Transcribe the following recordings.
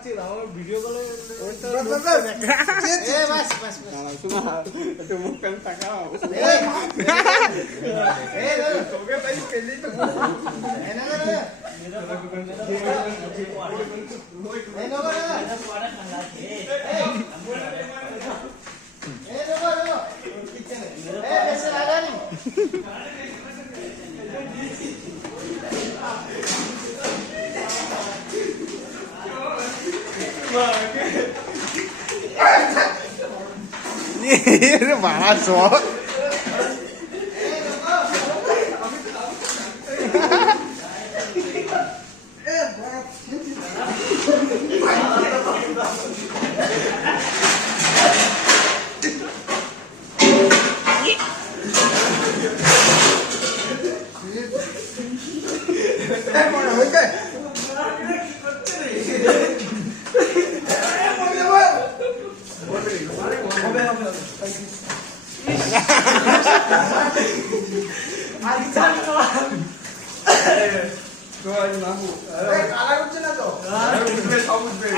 লাগছে না আমার ভিডিও কলে একটু মুখ কান তাকাও তোকে তাই পেলেই তো বাড়া চল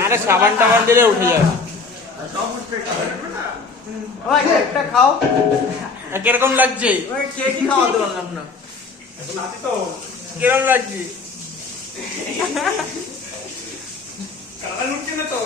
আরে সাবান টাবান দিলে উঠে যাবে একটা খাও কিরকম লাগছে কেক খাওয়াতে পারলাম না কিরকম লাগছে কালা লুটছে না তো